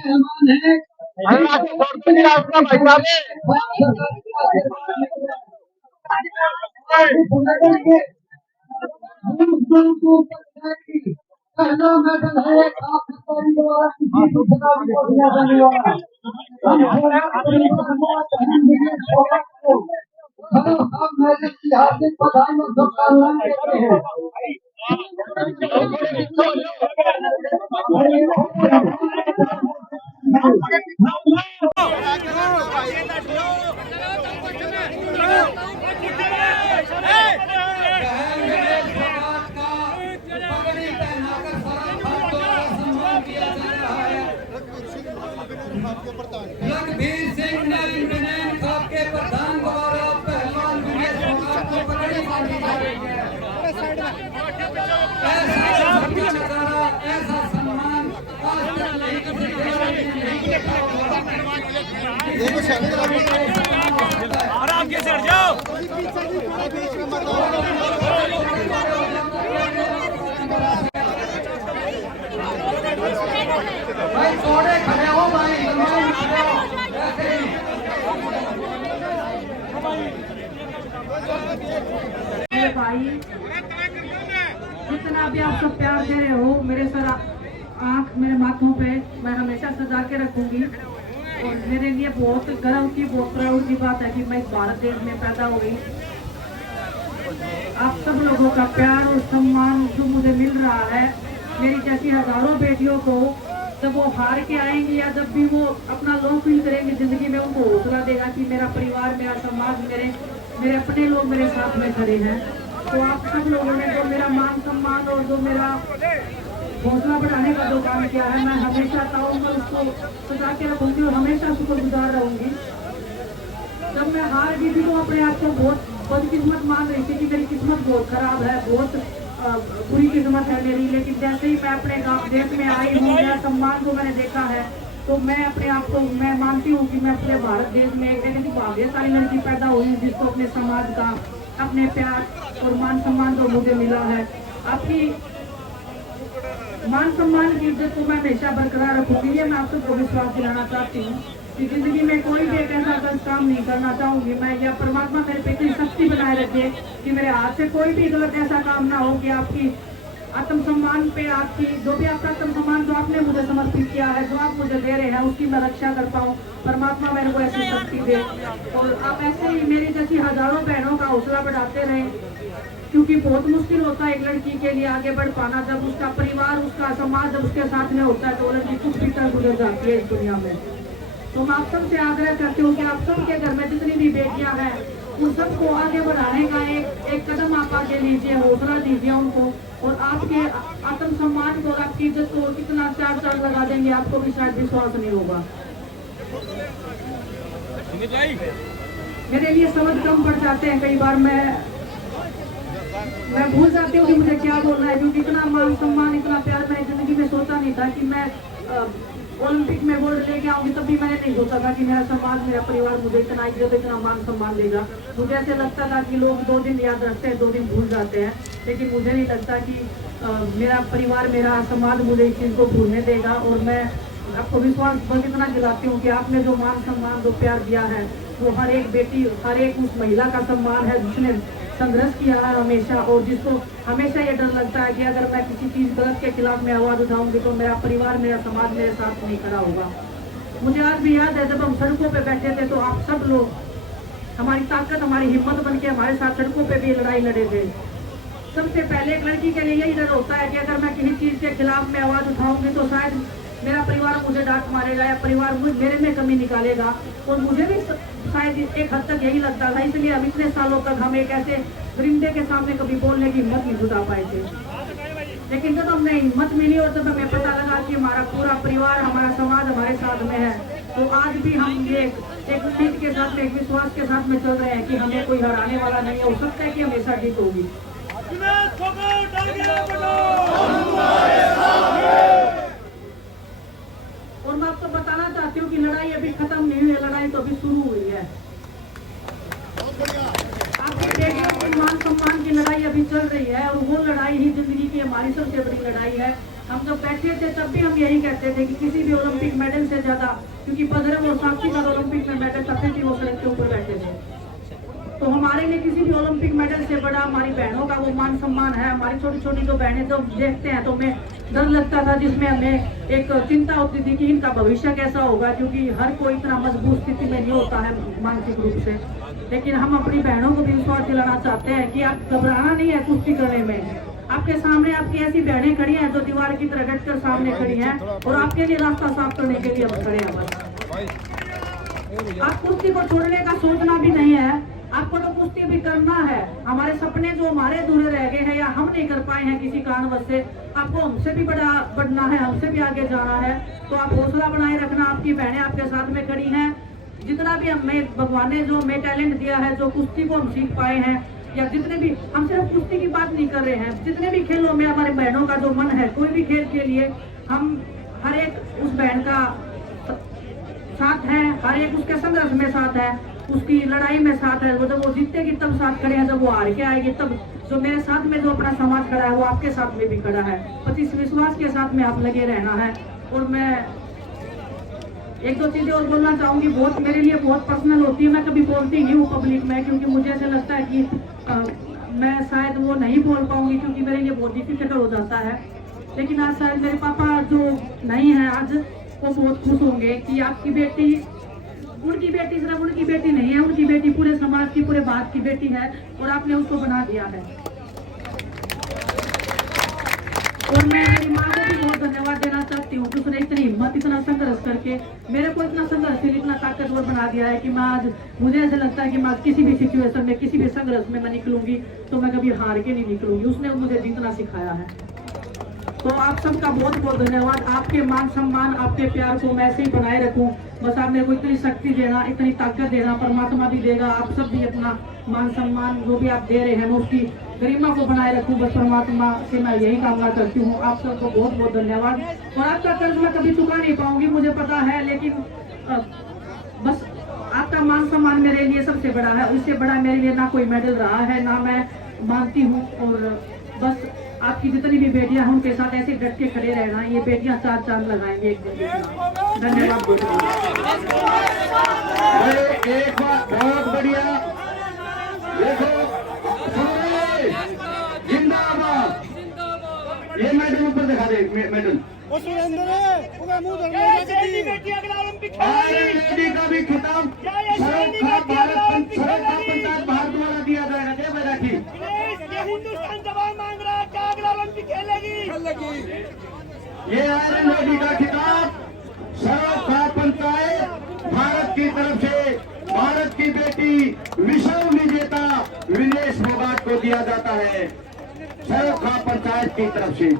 अल्लाह की छोड़ती नहीं आपका भाई हार्दिक बधाई और शुभकामनाएं देते हैं। लखबीर सिंह नैन साहब के प्रधान द्वारा पहलवान समाज को पगड़ी बांधी जा रही है। ऐसा सम्मान आज तक नहीं किसी आराम के सर जाओ। भाई थोड़े खड़े हो भाई जितना भी आप सब प्यार दे रहे हो मेरे सर आंख मेरे माथों पे मैं हमेशा सजा के रखूंगी। और मेरे लिए बहुत गर्व की बहुत प्राउड की बात है कि मैं इस भारत देश में पैदा हुई। आप सब लोगों का प्यार और सम्मान जो मुझे मिल रहा है, मेरी जैसी हजारों बेटियों को जब वो हार के आएंगी या जब भी वो अपना लो फील करेंगे जिंदगी में, उनको हौसला देगा कि मेरा परिवार, मेरा समाज, मेरे अपने लोग मेरे साथ में खड़े हैं। तो आप सब लोगों ने जो मेरा मान सम्मान और जो मेरा हौसला बढ़ाने का जो काम किया है, मैं हमेशा ताऊंगा, उसको सजा के रखूंगी और हमेशा शुक्रगुजार रहूंगी। जब मैं हार गई थी तो अपने आप को बहुत बदकिस्मत मान रही थी कि मेरी किस्मत बहुत खराब है, बहुत बुरी किस्मत है मेरी। लेकिन जैसे ही मैं अपने देश में आई हूँ, मेरा सम्मान को मैंने देखा है, तो मैं अपने आप को मैं मानती हूँ कि मैं अपने भारत देश में एक ऐसी भाग्यशाली लड़की पैदा हुई जिसको अपने समाज का, अपने प्यार और मान सम्मान जो मुझे मिला है। आपकी मान सम्मान की इज्जत को मैं हमेशा बरकरार रखूंगी। ये मैं आप सबको विश्वास दिलाना चाहती हूँ कि जिंदगी में कोई भी एक ऐसा गलत काम नहीं करना चाहूंगी मैं, या परमात्मा मेरे पे इतनी शक्ति बनाए रखे कि मेरे हाथ से कोई भी गलत ऐसा काम ना हो कि आपकी आत्मसम्मान पे, आपकी जो भी आपका आत्मसम्मान जो आपने मुझे समर्पित किया है, जो आप मुझे दे रहे हैं, उसकी मैं रक्षा कर पाऊँ। परमात्मा मेरे को ऐसी शक्ति दे और आप ऐसे ही मेरी जैसी हजारों बहनों का हौसला बढ़ाते रहें, क्योंकि बहुत मुश्किल होता है एक लड़की के लिए आगे बढ़ पाना। जब उसका परिवार, उसका समाज जब उसके साथ में होता है तो वो लड़की कुछ भी कर गुजर जाती है इस दुनिया में। तो मैं आप सबसे आग्रह करती हूँ कि आप सबके घर में जितनी भी बेटियां हैं, उन सबको आगे बढ़ाने का एक कदम आप आगे लीजिए, हौसला दीजिए उनको। और आपके आत्मसम्मान को और आपकी इज्जत को कितना चार लगा देंगे, आपको भी शायद विश्वास नहीं होगा। मेरे लिए शब्द कम पड़ जाते हैं कई बार, मैं भूल जाती हूँ कि मुझे क्या बोलना है, क्योंकि इतना मान सम्मान, इतना प्यार मैंने जिंदगी में सोचा नहीं था कि मैं ओलंपिक में गोल्ड लेके आऊंगी। तब भी मैंने नहीं सोचा था कि मेरा समाज, मेरा परिवार मुझे इतना इज्जत, इतना मान सम्मान देगा। मुझे ऐसे लगता था कि लोग 2 दिन याद रखते हैं, 2 दिन भूल जाते हैं, लेकिन मुझे नहीं लगता कि मेरा परिवार, मेरा समाज मुझे इस चीज़ को भूलने देगा। और मैं आपको विश्वास बस इतना दिलाती हूँ कि आपने जो मान सम्मान, जो प्यार दिया है, वो हर एक बेटी, हर एक उस महिला का सम्मान है जिसने संघर्ष किया है हमेशा, और जिसको हमेशा ये डर लगता है कि अगर मैं किसी चीज़ गलत के खिलाफ में आवाज़ उठाऊंगी तो मेरा परिवार, मेरा समाज मेरे साथ नहीं खड़ा होगा। मुझे आज भी याद है जब हम सड़कों पे बैठे थे तो आप सब लोग हमारी ताकत, हमारी हिम्मत बन के हमारे साथ सड़कों पे भी लड़ाई लड़े थे। सबसे पहले एक लड़की के लिए यही डर होता है कि अगर मैं किसी चीज़ के खिलाफ में आवाज़ उठाऊंगी तो शायद मेरा परिवार मुझे डांट मारेगा या परिवार मेरे में कमी निकालेगा। और मुझे भी शायद एक हद तक यही लगता था, इसलिए हम इतने सालों तक हम एक ऐसे परिंदे के सामने कभी बोलने की हिम्मत नहीं जुटा पाए थे। लेकिन जब हमने हिम्मत मिली और जब हमें पता लगा कि हमारा पूरा परिवार, हमारा समाज हमारे साथ में है, तो आज भी हम ये एक उम्मीद के साथ में, एक विश्वास के साथ में चल रहे हैं कि हमें कोई हराने वाला नहीं है। हो सकता है कि हमेशा जीत होगी। और मैं आपको बताना चाहती हूँ कि लड़ाई अभी खत्म नहीं हुई है, लड़ाई तो अभी शुरू हुई है। आपके मान सम्मान की लड़ाई अभी चल रही है और वो लड़ाई ही जिंदगी की हमारी सबसे बड़ी लड़ाई है। हम जब बैठे थे तब भी हम यही कहते थे कि किसी भी ओलंपिक मेडल से ज्यादा, क्योंकि बजरंग और साक्षी का ओलंपिक में मेडल तब भी वो सड़क के ऊपर बैठे थे, तो हमारे लिए किसी भी ओलंपिक मेडल से बड़ा हमारी बहनों का वो मान सम्मान है। हमारी छोटी छोटी जो बहनें जब देखते हैं तो हमें डर लगता था, जिसमें हमें एक चिंता होती थी कि इनका भविष्य कैसा होगा, क्योंकि हर कोई इतना मजबूत स्थिति में नहीं होता है मानसिक रूप से। लेकिन हम अपनी बहनों को भी विश्वास दिलाना चाहते हैं कि आप घबराना नहीं है कुश्ती करने में। आपके सामने आपकी ऐसी बहनें खड़ी हैं जो दीवार की तरह डटकर सामने खड़ी हैं और आपके लिए रास्ता साफ करने के लिए हम खड़े हैं। बस आप कुश्ती को छोड़ने का सोचना भी नहीं है, आपको तो कुश्ती भी करना है। हमारे सपने जो हमारे अधूरे रह गए हैं या हम नहीं कर पाए हैं किसी कारणवश से, आपको हमसे भी बड़ा बढ़ना है, हमसे भी आगे जाना है। तो आप हौसला बनाए रखना, आपकी बहनें आपके साथ में खड़ी हैं। जितना भी हमें भगवान ने जो हमें टैलेंट दिया है, जो कुश्ती को हम सीख पाए हैं, या जितने भी, हम सिर्फ कुश्ती की बात नहीं कर रहे हैं, जितने भी खेलों में हमारे बहनों का जो मन है, कोई भी खेल के लिए हम हर एक उस बहन का साथ है, हर एक उसके संघर्ष में साथ है, उसकी लड़ाई में साथ है। वो जब वो जीतेगी तब साथ खड़े हैं, जब वो हार के आएगी तब जो मेरे साथ में जो अपना समाज खड़ा है वो आपके साथ में भी खड़ा है। बस इस विश्वास के साथ में आप लगे रहना है। और मैं एक दो चीजें और बोलना चाहूंगी, बहुत मेरे लिए बहुत पर्सनल होती है, मैं कभी बोलती नहीं हूँ पब्लिक में, क्योंकि मुझे ऐसा लगता है कि मैं शायद वो नहीं बोल पाऊंगी, क्योंकि मेरे लिए बहुत डिफिकल्ट हो जाता है। लेकिन आज शायद मेरे पापा जो नहीं है आज, वो बहुत खुश होंगे कि आपकी बेटी, उनकी बेटी सिर्फ उनकी बेटी नहीं है, उनकी बेटी पूरे समाज की, पूरे भारत की बेटी है और आपने उसको बना दिया है। और मैं मेरी माँ को भी बहुत धन्यवाद देना चाहती हूँ कि उसने इतनी हिम्मत, इतना संघर्ष करके मेरे को इतना संघर्षशील, इतना ताकतवर बना दिया है कि मैं आज, मुझे ऐसा लगता है कि मैं किसी भी सिचुएशन में, किसी भी संघर्ष में मैं निकलूंगी तो मैं कभी हार के नहीं निकलूंगी। उसने मुझे जीतना सिखाया है। तो आप सबका बहुत बहुत धन्यवाद। आपके मान सम्मान, आपके प्यार को मैं ऐसे ही बनाए रखूं। बस आप मेरे को इतनी शक्ति देना, इतनी ताकत देना, परमात्मा भी देगा। आप सब भी अपना मान सम्मान जो भी आप दे रहे हैं, मैं उसकी गरिमा को बनाए रखूं। बस परमात्मा से मैं यही कामना करती हूँ। आप सबको बहुत बहुत धन्यवाद। और आपका कर्ज मैं कभी चुका नहीं पाऊंगी, मुझे पता है, लेकिन बस आपका मान सम्मान मेरे लिए सबसे बड़ा है। इससे बड़ा मेरे लिए ना कोई मेडल रहा है, ना मैं मानती हूँ। और बस आपकी जितनी भी बेटियां हैं उनके साथ ऐसे डट के खड़े रहना। ये बेटियां चार चांद लगाएंगे एक दिन। धन्यवाद। एक बात बहुत बढ़िया, देखो जिंदाबाद। ये मेडल ऊपर दिखा दे, मेडल बेटी का भी खिताब पंचायत भारत द्वारा दिया जाएगा। जय बैराठी। हिंदुस्तान जवाब मांग रहा है, क्या अगला ओलंपिक खेलेगी? ये आयरन लेडी का खिताब सरोखा पंचायत भारत की तरफ से भारत की बेटी विश्व विजेता विनेश फोगाट को दिया जाता है, सरोखा पंचायत की तरफ से।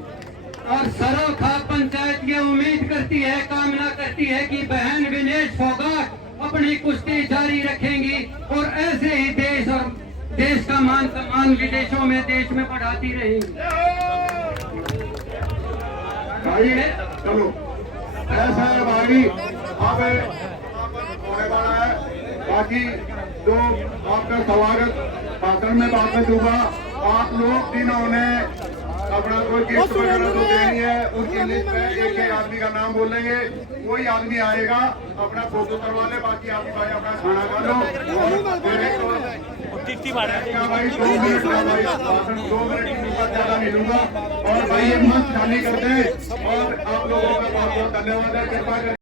और सरोखा पंचायत ये उम्मीद करती है, कामना करती है कि बहन विनेश फोगाट अपनी कुश्ती जारी रखेंगी और ऐसे ही देश का मान सम्मान विदेशों में, देश में बढ़ाती रहेगी। भाई चलो ऐसा है भाई, अब होने वाला है। बाकी जो आपका स्वागत भाषण में बाद में दूंगा। आप लोग जिन्होंने अपना कोई गिफ्ट वगैरह तो देनी है, उनकी लिस्ट में एक एक आदमी का नाम बोलेंगे। कोई आदमी आएगा अपना फोटो करवा ले, बाकी आप भाई अपना खाना खा लो। भाई 2 मिनट का भाई भाषण, 2 मिनट की ज्यादा नहीं लूंगा। और भाई ये मंच खाली कर दे। और आप लोगों का बहुत बहुत धन्यवाद है। कृपा